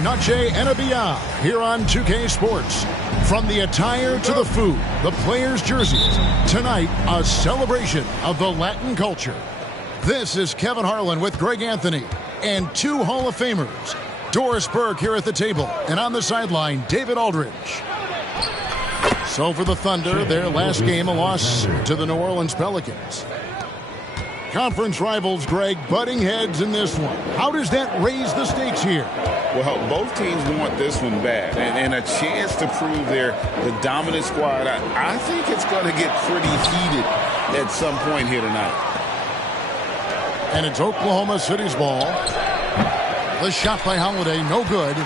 Noche and a beyond here on 2K Sports. From the attire to the food, the players' jerseys, tonight a celebration of the Latin culture. This is Kevin Harlan with Greg Anthony and two Hall of Famers. Doris Burke here at the table, and on the sideline, David Aldridge. So for the Thunder, their last game, a loss to the New Orleans Pelicans. Conference rivals, Greg, butting heads in this one. How does that raise the stakes here? Well, both teams want this one bad, and a chance to prove they're the dominant squad. I think it's going to get pretty heated at some point here tonight. And it's Oklahoma City's ball. The shot by Holiday, no good.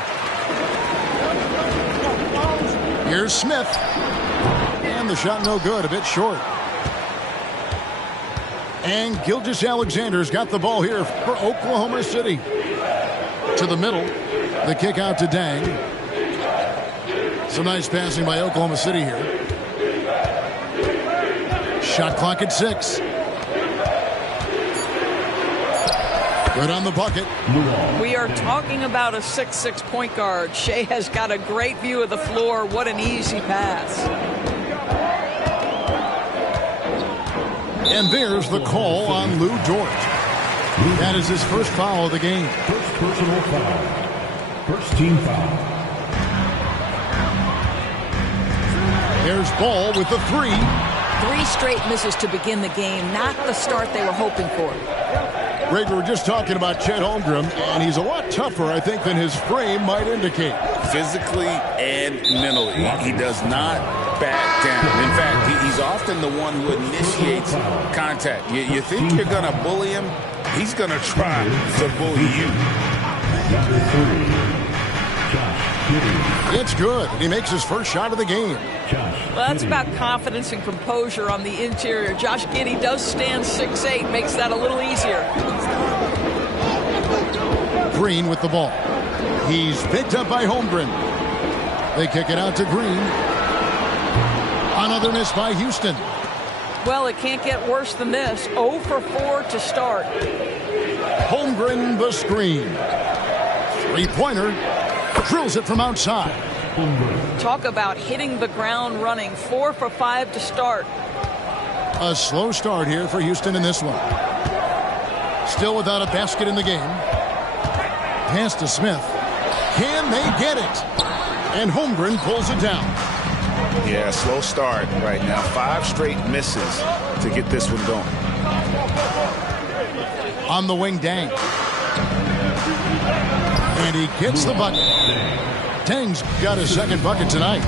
Here's Smith. And the shot no good, a bit short. And Gilgeous-Alexander's got the ball here for Oklahoma City. To the middle. The kick out to Dang. Some nice passing by Oklahoma City here. Shot clock at 6. Good on the bucket. We are talking about a 6'6" point guard. Shea has got a great view of the floor. What an easy pass. And there's the call on Lou Dort. That is his first foul of the game. First personal foul. First team foul. There's Ball with the 3. 3 straight misses to begin the game. Not the start they were hoping for. Greg, we were just talking about Chet Holmgren, and he's a lot tougher, I think, than his frame might indicate. Physically and mentally, he does not back down. In fact, he's often the one who initiates contact. You think you're going to bully him, he's going to try to bully you. It's good. He makes his first shot of the game. Well, that's about confidence and composure on the interior. Josh Giddey does stand 6'8", makes that a little easier. Green with the ball. He's picked up by Holmgren. They kick it out to Green. Another miss by Houston. Well, it can't get worse than this. 0 for 4 to start. Holmgren the screen. Three-pointer. Drills it from outside. Talk about hitting the ground running. 4 for 5 to start. A slow start here for Houston in this one. Still without a basket in the game. Pass to Smith. Can they get it? And Holmgren pulls it down. Yeah, slow start right now. 5 straight misses to get this one going. On the wing, Dang. And he gets the bucket. Dang's got his second bucket tonight.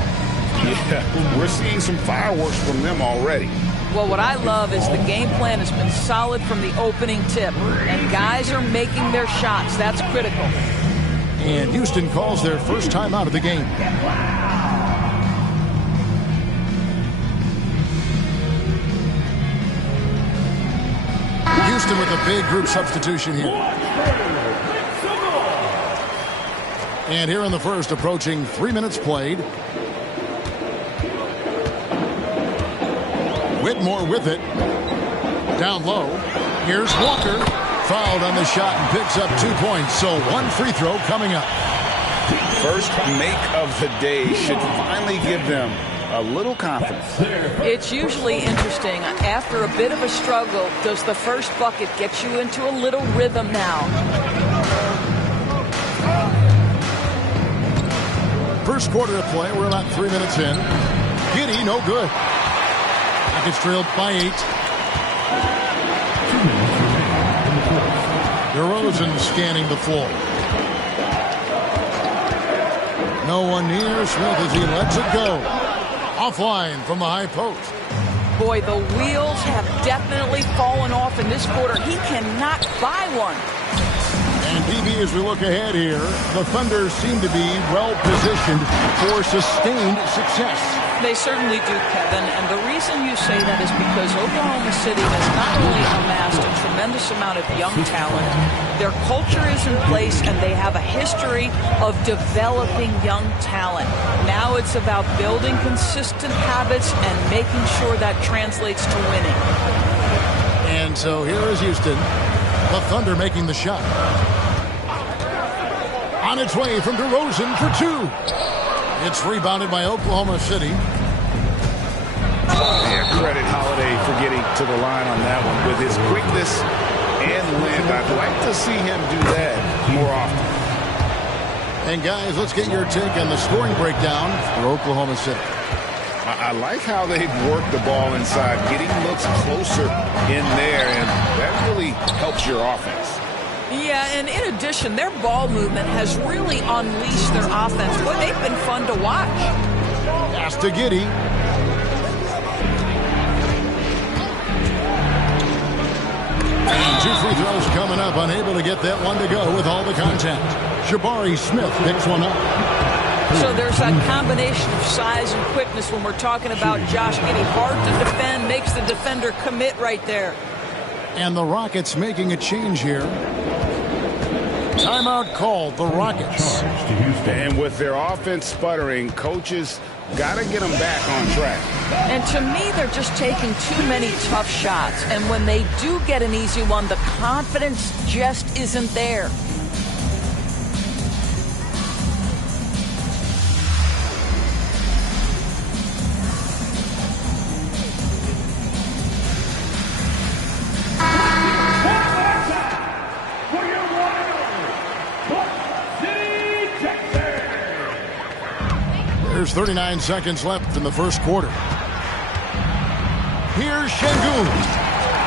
Yeah, we're seeing some fireworks from them already. Well, what I love is the game plan has been solid from the opening tip. And guys are making their shots. That's critical. And Houston calls their first time out of the game. Houston with a big group substitution here. And here in the first, approaching 3 minutes played. Whitmore with it. Down low. Here's Walker. Fouled on the shot and picks up 2 points. So 1 free throw coming up. First make of the day should finally give them a little confidence. It's usually interesting. After a bit of a struggle, does the first bucket get you into a little rhythm now? First quarter of play. We're about 3 minutes in. Giddey, no good. Rockets trailed by 8. DeRozan scanning the floor. No one near Smith as he lets it go. Offline from the high post. Boy, the wheels have definitely fallen off in this quarter. He cannot buy one. And DB, as we look ahead here, the Thunder seem to be well-positioned for sustained success. They certainly do, Kevin. And the reason you say that is because Oklahoma City has not only amassed a tremendous amount of young talent, their culture is in place and they have a history of developing young talent. Now it's about building consistent habits and making sure that translates to winning. And so here is Houston. The Thunder making the shot. On its way from DeRozan for two. It's rebounded by Oklahoma City. Yeah, credit Holiday for getting to the line on that one. With his quickness and length, I'd like to see him do that more often. And guys, let's get your take on the scoring breakdown for Oklahoma City. I like how they've worked the ball inside, getting looks closer in there, and that really helps your offense. Yeah, and in addition, their ball movement has really unleashed their offense. Boy, they've been fun to watch. Pass to Giddey. And two free throws coming up, unable to get that one to go with all the contact. Jabari Smith picks one up. So there's that combination of size and quickness when we're talking about Josh Giddey. Hard to defend, makes the defender commit right there. And the Rockets making a change here. Timeout called, the Rockets. And with their offense sputtering, coaches got to get them back on track. And to me, they're just taking too many tough shots. And when they do get an easy one, the confidence just isn't there. There's 39 seconds left in the first quarter. Here's Şengün.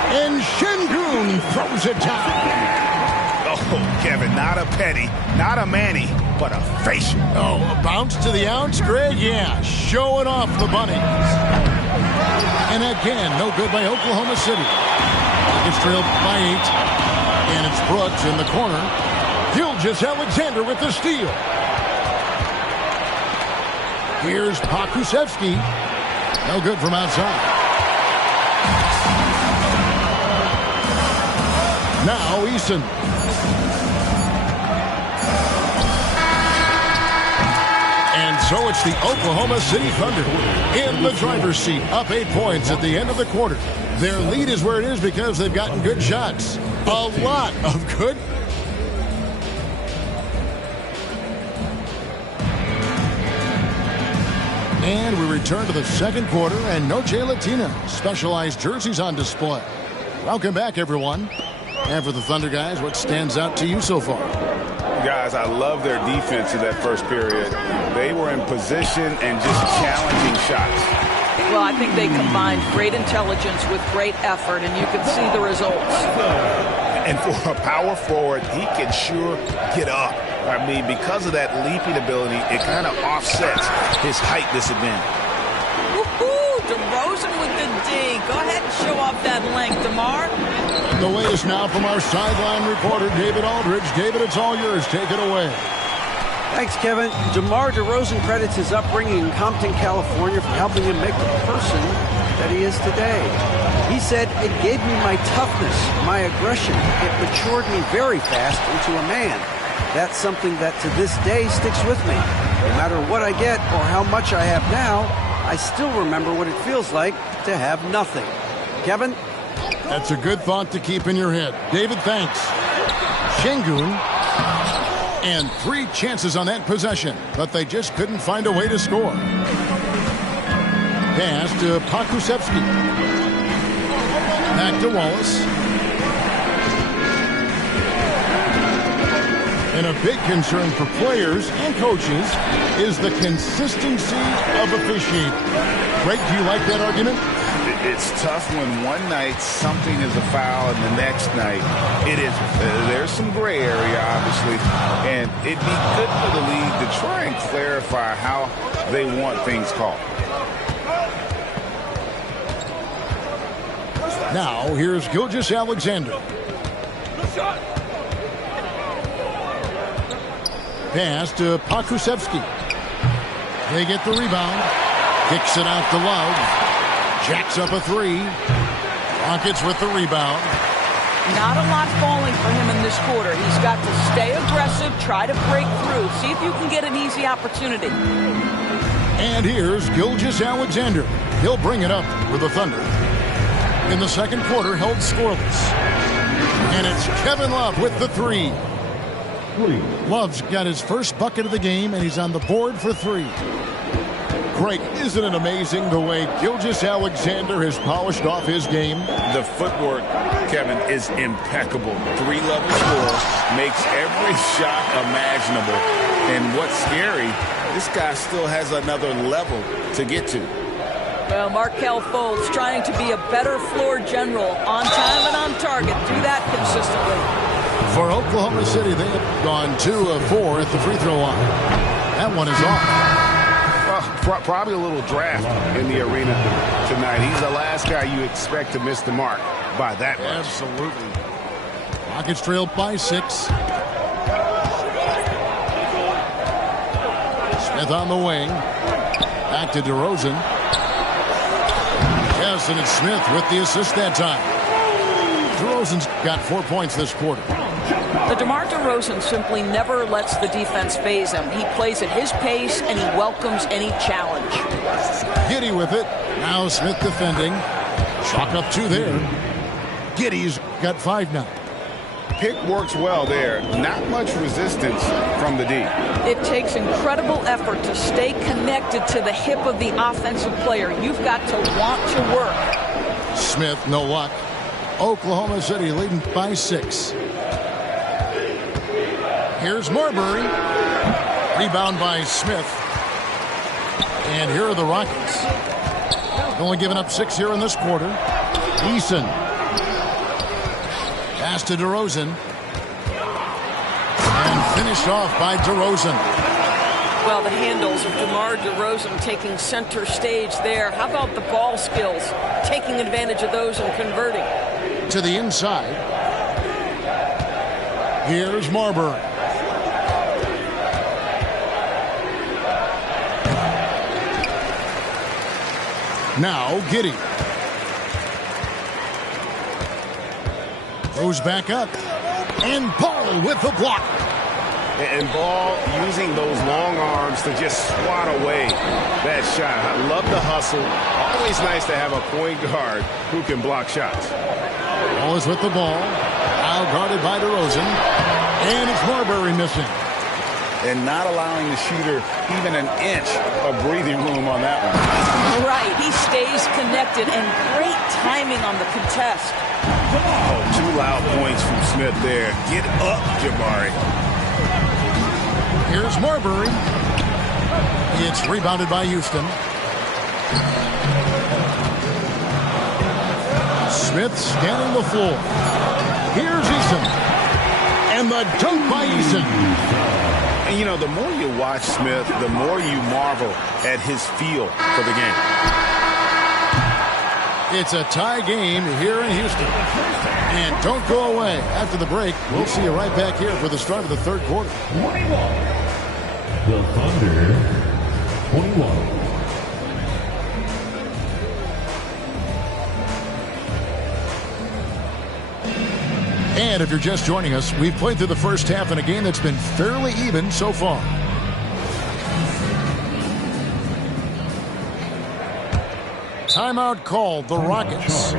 And Şengün throws it down. Oh, Kevin, not a Petty, not a Manny, but a facial. Oh, a bounce to the ounce, Greg? Yeah, showing off the bunnies. And again, no good by Oklahoma City. It's trailed by 8. And it's Brooks in the corner. Gilgeous-Alexander with the steal. Here's Pokusevski. No good from outside. Now Eason. And so it's the Oklahoma City Thunder in the driver's seat, up 8 points at the end of the quarter. Their lead is where it is because they've gotten good shots. A lot of good. And we return to the second quarter, and Noche Latina specialized jerseys on display. Welcome back, everyone. And for the Thunder guys, what stands out to you so far? Guys, I love their defense in that first period. They were in position and just challenging shots. Well, I think they combined great intelligence with great effort, and you can see the results. And for a power forward, he can sure get up. I mean, because of that leaping ability, it kind of offsets his height disadvantage. Woohoo! DeRozan with the D. Go ahead and show off that length, DeMar. The latest now from our sideline reporter, David Aldridge. David, it's all yours. Take it away. Thanks, Kevin. DeMar DeRozan credits his upbringing in Compton, California for helping him make the person that he is today. He said, "It gave me my toughness, my aggression. It matured me very fast into a man. That's something that to this day sticks with me. No matter what I get or how much I have now, I still remember what it feels like to have nothing." Kevin? That's a good thought to keep in your head. David, thanks. Şengün. And 3 chances on that possession, but they just couldn't find a way to score. Pass to Pokusevski. Back to Wallace. And a big concern for players and coaches is the consistency of officiating. Greg, do you like that argument? It's tough when one night something is a foul and the next night it isn't. There's some gray area, obviously, and it'd be good for the league to try and clarify how they want things called. Now, here's Gilgeous-Alexander. Pass to Pokusevski. They get the rebound. Kicks it out to Love. Jacks up a 3. Rockets with the rebound. Not a lot falling for him in this quarter. He's got to stay aggressive, try to break through, see if you can get an easy opportunity. And here's Gilgeous-Alexander. He'll bring it up for the Thunder. In the second quarter, held scoreless. And it's Kevin Love with the 3. Love's got his first bucket of the game, and he's on the board for 3. Greg, isn't it amazing the way Gilgeous-Alexander has polished off his game? The footwork, Kevin, is impeccable. 3-level score, makes every shot imaginable. And what's scary, this guy still has another level to get to. Well, Markelle Fultz trying to be a better floor general, on time and on target. Do that consistently. For Oklahoma City, they have gone 2 of 4 at the free throw line. That one is off. Well, probably a little draft in the arena tonight. He's the last guy you expect to miss the mark by that much. Absolutely. Rockets trailed by 6. Smith on the wing. Back to DeRozan. Yes, and it's Smith with the assist that time. DeRozan's got 4 points this quarter. But DeMar DeRozan simply never lets the defense phase him. He plays at his pace, and he welcomes any challenge. Giddey with it. Now Smith defending. Chalk up 2 there. Giddey's got 5 now. Pick works well there. Not much resistance from the D. It takes incredible effort to stay connected to the hip of the offensive player. You've got to want to work. Smith, no luck. Oklahoma City leading by 6. Here's Marbury. Rebound by Smith. And here are the Rockets. Only giving up 6 here in this quarter. Eason. Pass to DeRozan. And finished off by DeRozan. Well, the handles of DeMar DeRozan taking center stage there. How about the ball skills? Taking advantage of those and converting. To the inside. Here's Marbury. Now Giddey. Goes back up. And Paul with the block. And Ball using those long arms to just swat away that shot. I love the hustle. Always nice to have a point guard who can block shots. Ball is with the ball. Now guarded by DeRozan. And it's Marbury missing. And not allowing the shooter even an inch of breathing room on that one. Right. He stays connected, and great timing on the contest. Oh, 2 loud points from Smith there. Get up, Jabari. Here's Marbury. It's rebounded by Houston. Smith scanning the floor. Here's Eason. And the dunk by Eason. And, you know, the more you watch Smith, the more you marvel at his feel for the game. It's a tie game here in Houston. And don't go away. After the break, we'll see you right back here for the start of the third quarter. 21. The Thunder, 21. And if you're just joining us, we've played through the first half in a game that's been fairly even so far. Timeout called, the Rockets.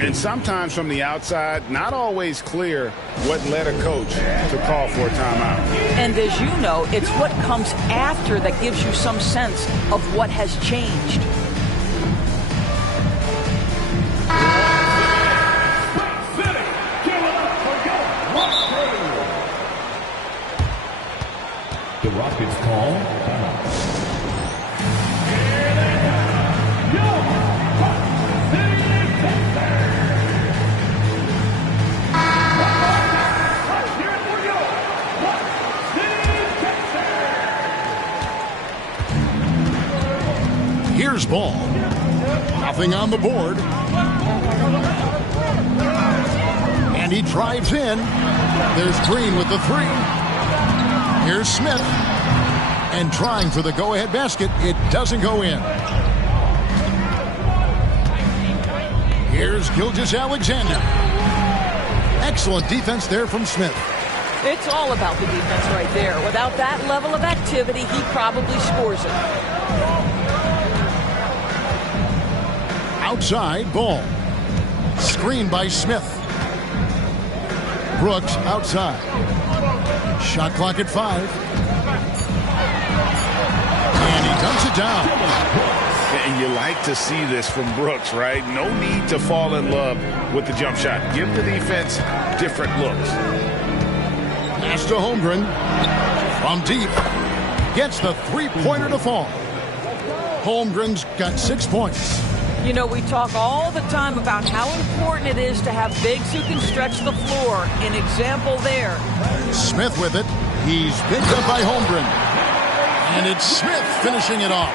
And sometimes from the outside, not always clear what led a coach to call for a timeout. And as you know, it's what comes after that gives you some sense of what has changed. The Rockets call timeout. Here's Ball. Nothing on the board. And he drives in. There's Green with the 3. Here's Smith. And trying for the go-ahead basket. It doesn't go in. Here's Gilgeous-Alexander. Excellent defense there from Smith. It's all about the defense right there. Without that level of activity, he probably scores it. Outside, Ball. Screen by Smith. Brooks outside. Shot clock at 5. And he dunks it down. And you like to see this from Brooks, right? No need to fall in love with the jump shot. Give the defense different looks. Pass to Holmgren. From deep. Gets the three-pointer to fall. Holmgren's got 6 points. You know, we talk all the time about how important it is to have bigs who can stretch the floor. An example there. Smith with it. He's picked up by Holmgren. And it's Smith finishing it off.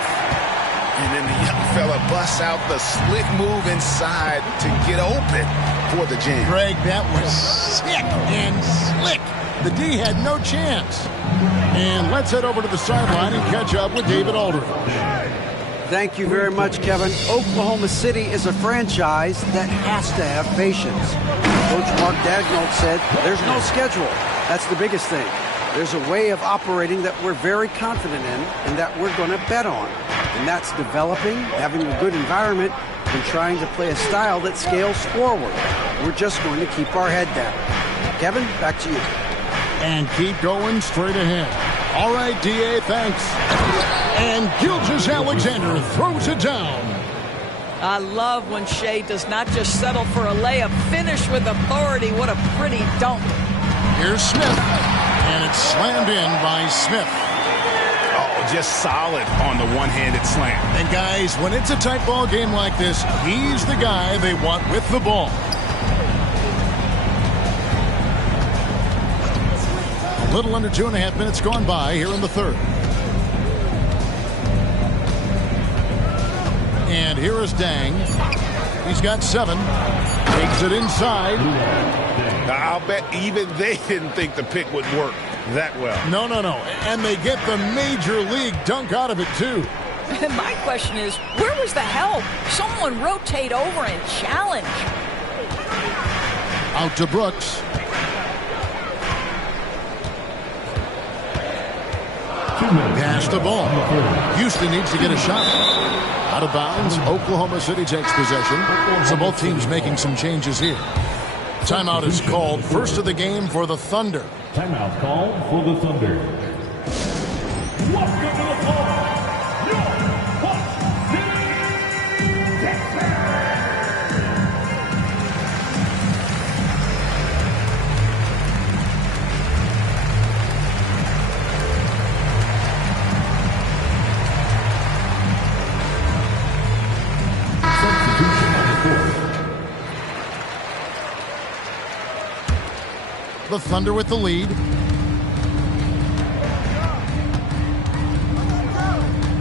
And then the young fella busts out the slick move inside to get open for the jam. Greg, that was sick and slick. The D had no chance. And let's head over to the sideline and catch up with David Aldridge. Thank you very much, Kevin. Oklahoma City is a franchise that has to have patience. Coach Mark Daigneault said there's no schedule. That's the biggest thing. There's a way of operating that we're very confident in and that we're going to bet on. And that's developing, having a good environment, and trying to play a style that scales forward. We're just going to keep our head down. Kevin, back to you. And keep going straight ahead. All right, D.A., thanks. And Gilgeous-Alexander throws it down. I love when Shea does not just settle for a layup, finish with authority. What a pretty dunk. Here's Smith. And it's slammed in by Smith. Oh, just solid on the one-handed slam. And guys, when it's a tight ball game like this, he's the guy they want with the ball. A little under 2.5 minutes gone by here in the third. And here is Dang. He's got 7. Takes it inside. I'll bet even they didn't think the pick would work that well. No. And they get the major league dunk out of it, too. My question is, where was the help? Someone rotate over and challenge. Out to Brooks. Pass the ball. Houston needs to get a shot. Out of bounds. Oklahoma City takes possession. So both teams making some changes here. Timeout is called. First of the game for the Thunder. Timeout called for the Thunder. Welcome to the ball. Your Hot City, Texas. The Thunder with the lead.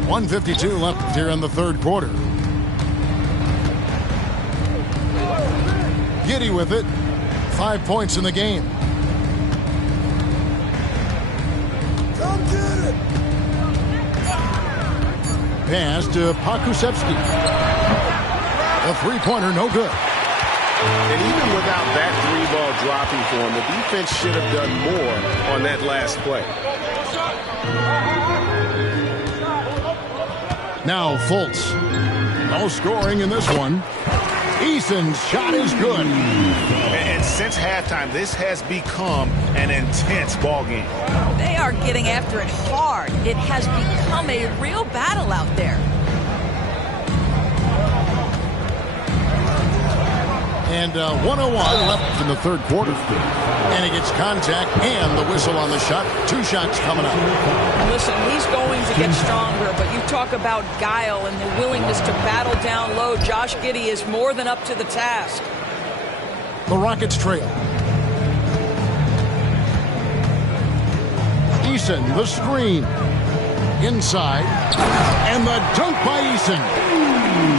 .152 left here in the third quarter. Giddey with it. 5 points in the game. Come get it. Pass to Pakusevsky. A three-pointer, no good. And even without that 3-ball dropping for him, the defense should have done more on that last play. Now Fultz. No scoring in this one. Eason's shot is good. And since halftime, this has become an intense ball game. They are getting after it hard. It has become a real battle out there. And 101 left in the third quarter. And he gets contact and the whistle on the shot. 2 shots coming up. Listen, he's going to get stronger, but you talk about guile and the willingness to battle down low. Josh Giddey is more than up to the task. The Rockets trail. Eason, the screen. Inside. And the dunk by Eason.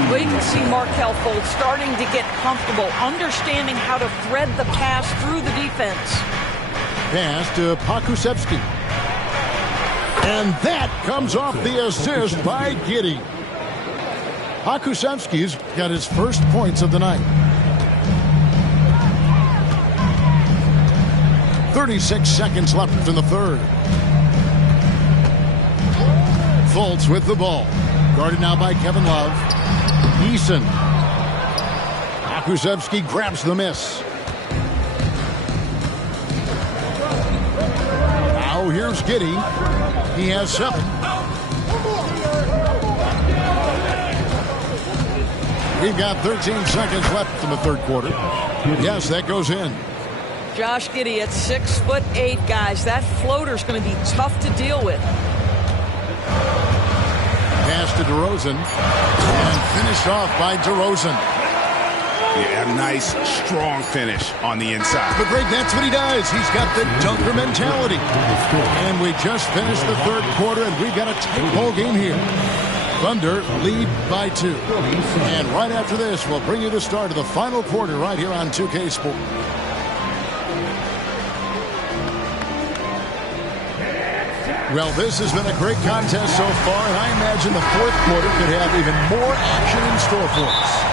Well, you can see Markelle Fultz starting to get comfortable, understanding how to thread the pass through the defense. Pass to Pakusevsky. And that comes off the assist by Giddey. Pakusevsky's got his first points of the night. 36 seconds left in the third. Fultz with the ball. Guarded now by Kevin Love. Eason. Pakusevsky grabs the miss. So here's Giddey. He has 7. We've got 13 seconds left in the third quarter. Yes, that goes in. Josh Giddey at 6'8", guys. That floater's going to be tough to deal with. Pass to DeRozan. And finished off by DeRozan. Yeah, nice, strong finish on the inside. But Greg, that's what he does. He's got the dunker mentality. And we just finished the third quarter, and we've got a tight ball game here. Thunder lead by 2. And right after this, we'll bring you the start of the final quarter right here on 2K Sports. Well, this has been a great contest so far, and I imagine the fourth quarter could have even more action in store for us.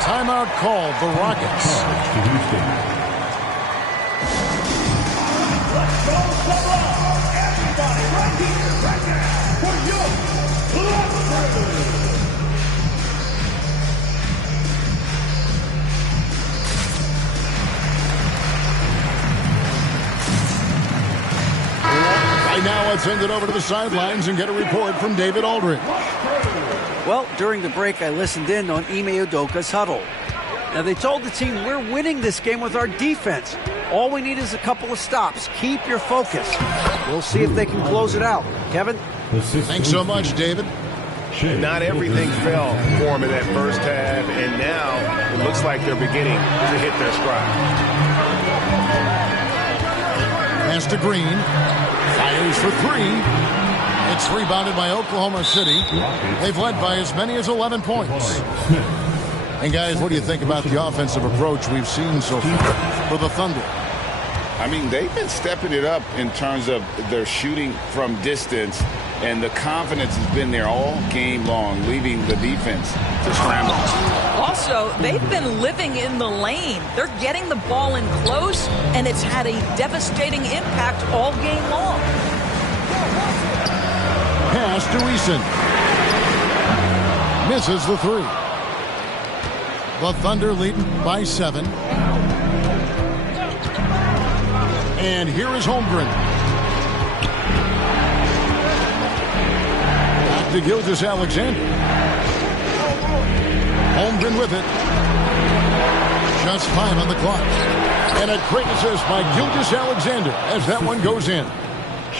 Timeout called the Rockets. Let's go, Sabra! Everybody right here, right now, for your Clippers! Right now, let's send it over to the sidelines and get a report from David Aldridge. Well, during the break, I listened in on Ime Udoka's huddle. Now, they told the team, we're winning this game with our defense. All we need is a couple of stops. Keep your focus. We'll see if they can close it out. Kevin? Thanks so much, David. Not everything fell for them in that first half, and now it looks like they're beginning to hit their stride. Pass to Green. Fires for 3. It's rebounded by Oklahoma City. They've led by as many as 11 points. And guys, what do you think about the offensive approach we've seen so far for the Thunder? I mean, they've been stepping it up in terms of their shooting from distance, and the confidence has been there all game long, leaving the defense to scramble. Also, they've been living in the lane. They're getting the ball in close, and it's had a devastating impact all game long. Pass to Eason. Misses the 3. The Thunder leading by 7. And here is Holmgren. Back to Gilgeous-Alexander. Holmgren with it. Just 5 on the clock. And a great assist by Gilgeous-Alexander as that one goes in.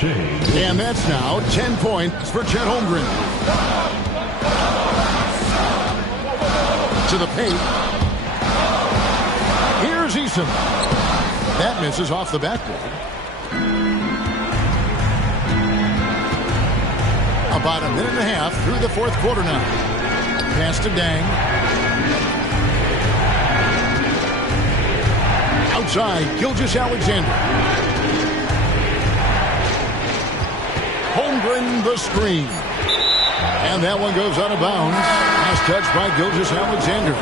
And that's now 10 points for Chet Holmgren. To the paint. Here's Eason. That misses off the backboard. About a minute and a half through the fourth quarter now. Pass to Dang. Outside, Gilgeous-Alexander. Holmgren the screen. And that one goes out of bounds. Last touch by Gilgeous-Alexander.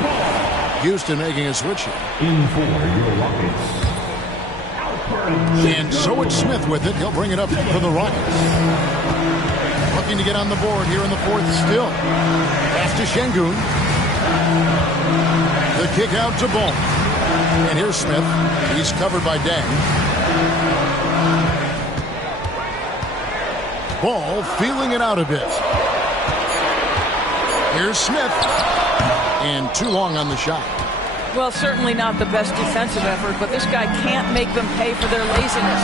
Houston making a switch here. In for your Rockets. And so it's Smith with it. He'll bring it up for the Rockets. Looking to get on the board here in the fourth still. Pass to Şengün. The kick out to Ball. And here's Smith. He's covered by Dang. Ball feeling it out a bit. Here's Smith. And too long on the shot. Well, certainly not the best defensive effort, but this guy can't make them pay for their laziness.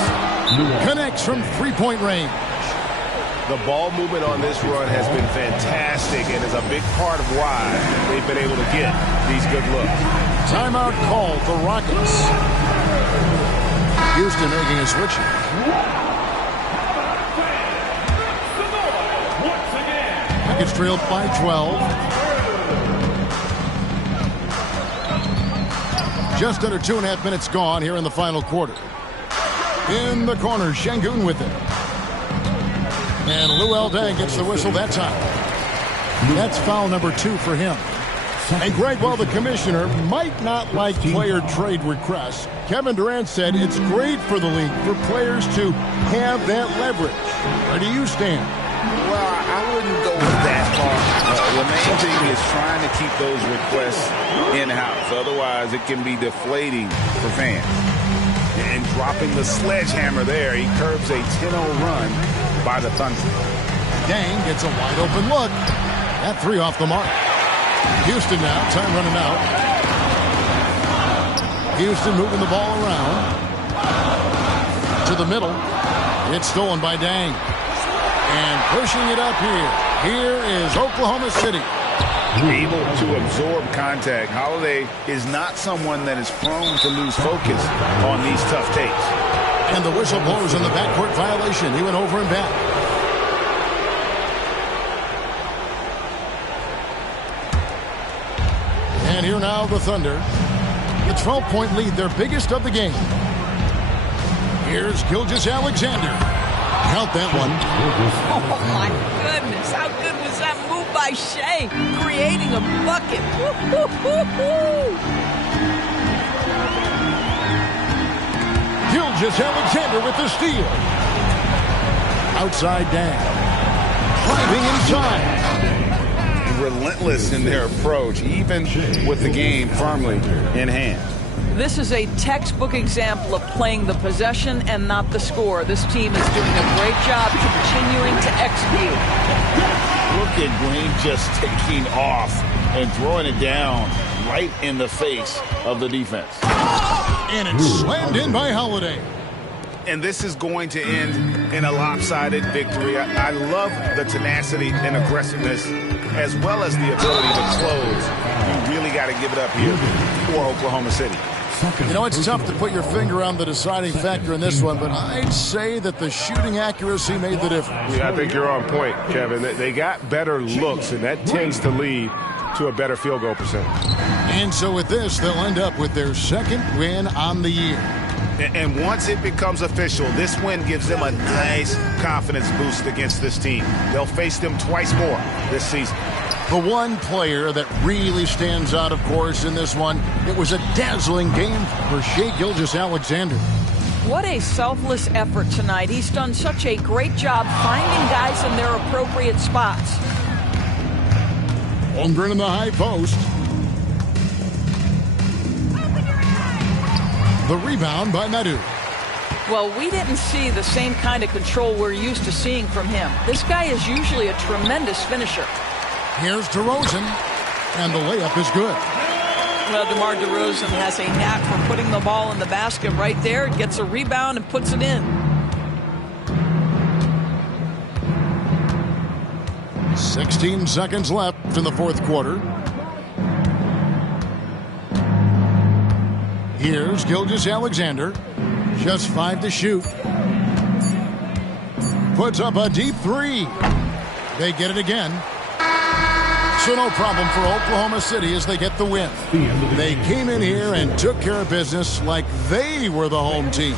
Connects from three-point range. The ball movement on this run has been fantastic and is a big part of why they've been able to get these good looks. Timeout called the Rockets. Houston making a switch. Rockets trailed by 12. Just under 2.5 minutes gone here in the final quarter. In the corner, Şengün with it. And Luol Deng gets the whistle that time. That's foul number 2 for him. And Greg, while the commissioner might not like player trade requests, Kevin Durant said it's great for the league for players to have that leverage. Where do you stand? Well, I wouldn't go with that far. The main thing is trying to keep those requests in-house. Otherwise, it can be deflating for fans. And dropping the sledgehammer there. He curbs a 10-0 run by the Thunder. Dang gets a wide open look. That three off the mark. Houston now, time running out. Houston moving the ball around. To the middle. It's stolen by Dang. And pushing it up here. Here is Oklahoma City. Able to absorb contact. Holiday is not someone that is prone to lose focus on these tough takes. And the whistle blows on the backcourt violation. He went over and back. And here now the Thunder. The 12-point lead, their biggest of the game. Here's Gilgeous-Alexander. Count that one. Oh, my goodness. How good was that move by Shea? Creating a bucket. Woo-hoo-hoo-hoo. Gilgeous-Alexander with the steal. Outside Dang. Driving inside. Relentless in their approach, even with the game firmly in hand. This is a textbook example of playing the possession and not the score. This team is doing a great job continuing to execute. Look at Green just taking off and throwing it down right in the face of the defense. And it's slammed in by Holiday. And this is going to end in a lopsided victory. I love the tenacity and aggressiveness as well as the ability to close. You really got to give it up here for Oklahoma City. You know, it's tough to put your finger on the deciding factor in this one, but I'd say that the shooting accuracy made the difference. Yeah, I think you're on point, Kevin. They got better looks, and that tends to lead to a better field goal percentage. And so with this, they'll end up with their second win on the year. And once it becomes official, this win gives them a nice confidence boost against this team. They'll face them twice more this season. The one player that really stands out, of course, in this one, it was a dazzling game for Shai Gilgeous-Alexander. What a selfless effort tonight. He's done such a great job finding guys in their appropriate spots. Holmgren in the high post. The rebound by Nadu. Well, we didn't see the same kind of control we're used to seeing from him. This guy is usually a tremendous finisher. Here's DeRozan, and the layup is good. Well, DeMar DeRozan has a knack for putting the ball in the basket right there, gets a rebound and puts it in. "16 seconds left in the fourth quarter. Here's Gilgeous-Alexander. Just 5 to shoot. Puts up a deep three. They get it again. So no problem for Oklahoma City as they get the win. They came in here and took care of business like they were the home team.